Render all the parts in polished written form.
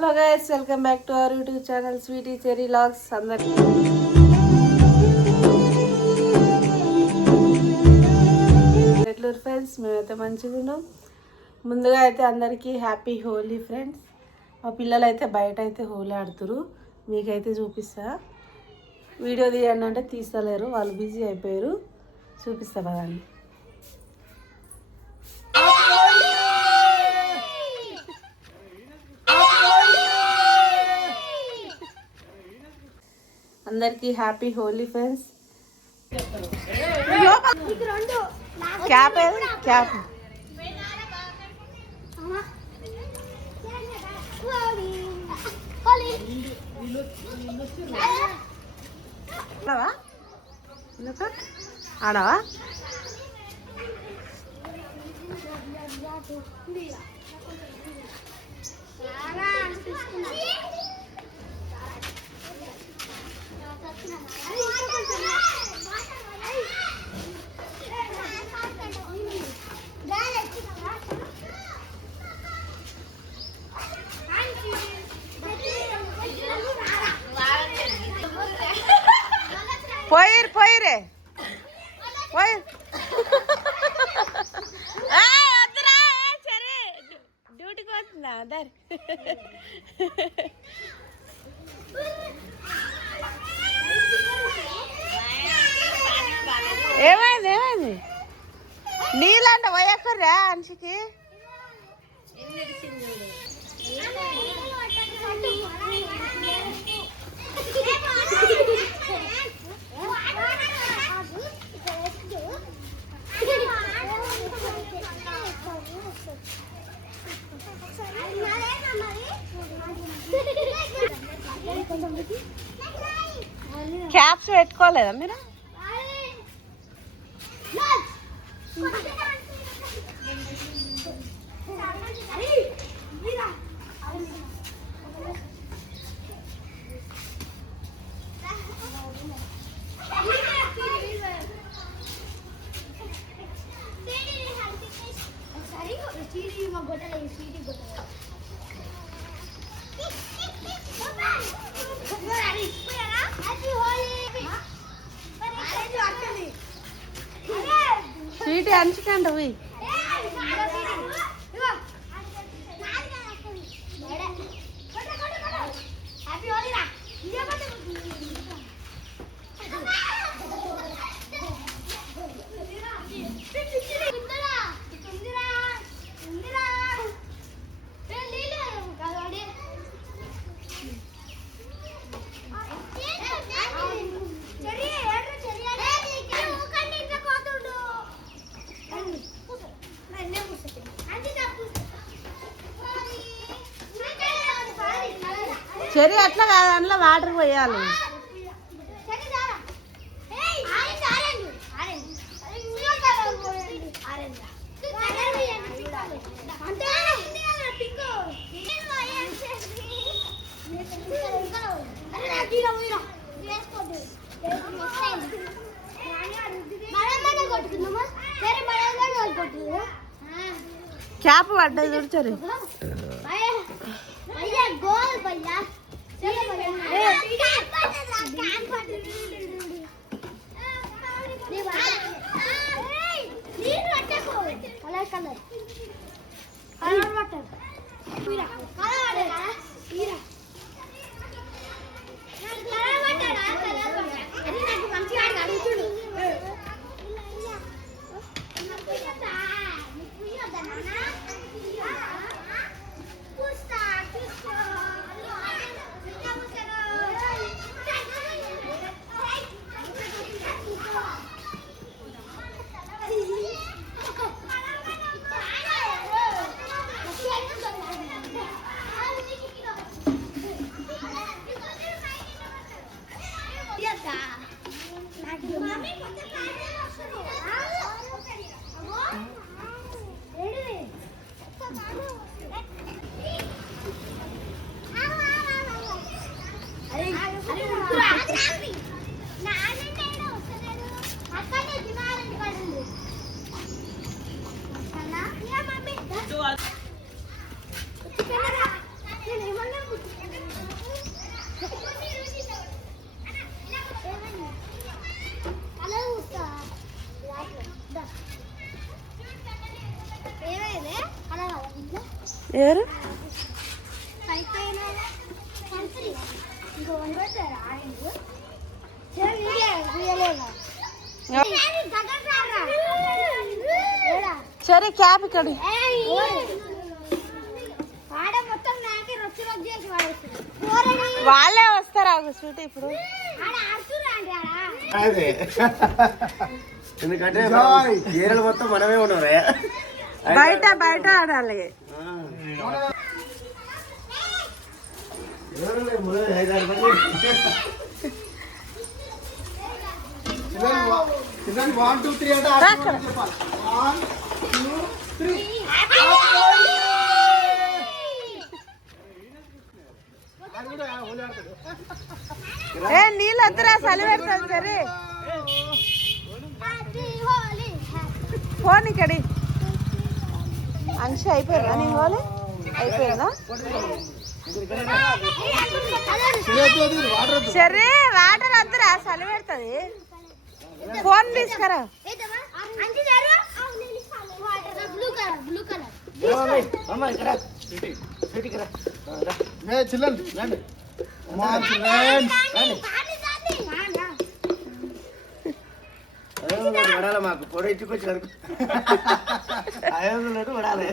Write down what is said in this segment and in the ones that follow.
Hello guys, welcome back to our YouTube channel sweety cherry logs. అందరికి ఎట్లూరు friends, మేమైతే మంచిగా ఉన్నాం. ముందుగా అయితే అందరికీ హ్యాపీ హోలీ ఫ్రెండ్స్. మా పిల్లలు అయితే బయట అయితే హోలీ ఆడుతురు, మీకైతే చూపిస్తా. వీడియో తీయండి అంటే తీస్తలేరు, వాళ్ళు బిజీ అయిపోయారు. చూపిస్తా కదండి. అందరికీ హ్యాపీ హోలీ ఫ్రెండ్స్. క్యాప్ క్యాప్ ఆడవా? పోయిరు పోయిరే పోయి వద్దురా, సరే డ్యూటీకి వస్తుందా? దారి ఏమైంది ఏమైంది? నీళ్ళంట పోయక్కర్రా అన్షికి. క్యాప్స్ పెట్టుకోలేదా మీరు? స్వీటీ అంచుకంట పోయి చెరి. అట్లా కాదు, అందులో వాటర్ పోయాలి. క్యాప్ పడ్డది చూడచరు. ఎవరు సరే క్యాప్ ఇక్కడ వాళ్ళే వస్తారా స్వీట్ ఇప్పుడు ఎందుకంటే ఏరలు మొత్తం మనమే ఉన్నారే బయట బయట ఆడాలి వన్ టూ త్రీ అంటే 1 2 3 ఏ నీళ్ళు వద్దురా చలి పెడతాను సరే ఫోన్ ఇక్కడి అంశ అయిపోయిందా నీ హోలీ అయిపోయిందా సరే వాటర్ వద్దురా చలి పెడుతుంది ఫోన్ తీసుకురా చిల్లండి రండి పడాలి మాకు పొడ ఇచ్చుకొచ్చారు 500 పడాలి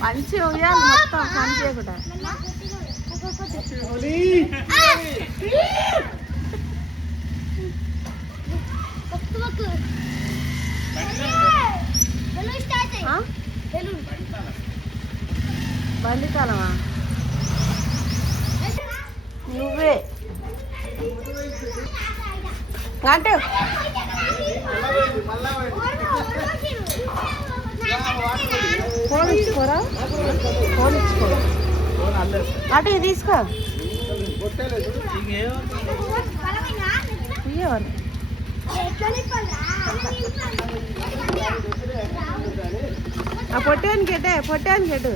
మంచి ఉయ్యాలి మొత్తం కనిపించకుండా బండి కాలమా నువ్వే అంటే ఫోన్ ఇచ్చుకోరా ఫోన్ ఇచ్చుకోరా అటు ఇది తీసుకో ఇయ్యవారు ఆ పొట్టానికి ఎట్టే పొట్టానికి ఎటు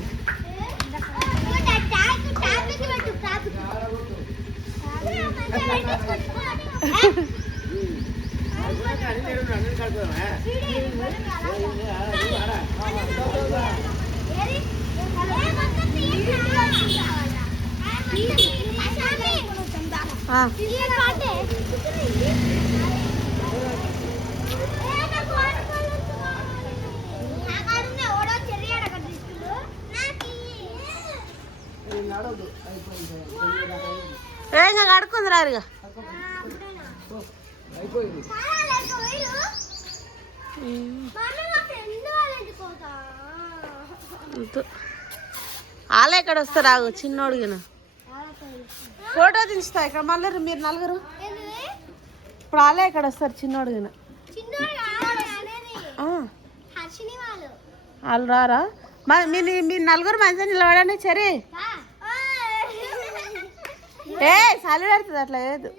ఇంకా కడుక్కుందిరా ఇక అలా ఎక్కడ వస్తారు ఆగు చిన్నోడిగిన ఫోటో తీస్తా ఇక్కడ మళ్ళీ మీరు నలుగురు ఇప్పుడు అలా ఎక్కడ వస్తారు చిన్నోడిగిన వాళ్ళు రారా మీరు నలుగురు మంచిగా నిలబడండి సరే ఏ చలి పెడుతుంది అట్లా లేదు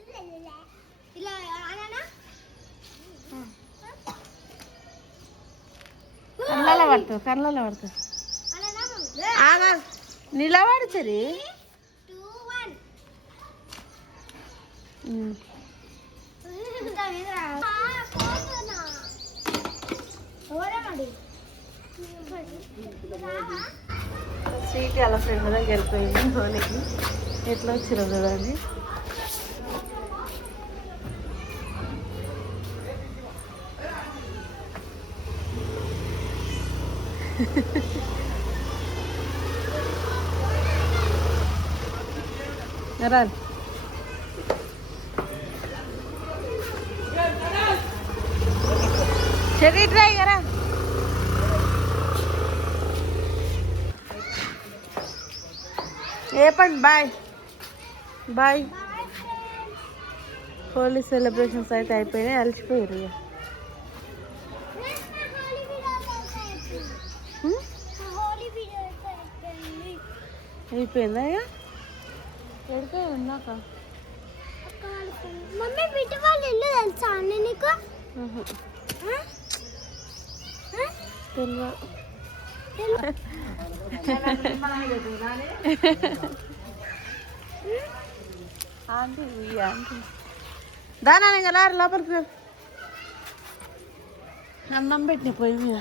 కళ్ళలో పడుతుంది కళ్ళలో పడుతుంది నిలబడు సరి స్వీట్ అలా ఫ్రెండ్ దగ్గర వెళ్ళిపోయింది హోలీకి ఎట్లా వచ్చినా చూడండి రా చెర్రీ ట్రై కరా ఏ పండి బాయ్ బాయ్ హోలీ సెలబ్రేషన్స్ అయితే అయిపోయినాయి, అలసిపోయారు ఇక. అయిపోయిందా ఇక ఎడితే ఉన్నాక మమ్మీ బిడ్డ వాళ్ళు ఇల్లు తెలుసా అన్నీ నీకు? ఆంటీ ఆంటీ దానా ఇంకా లోపలికి అన్నం పెట్టిన పొయ్యి మీద.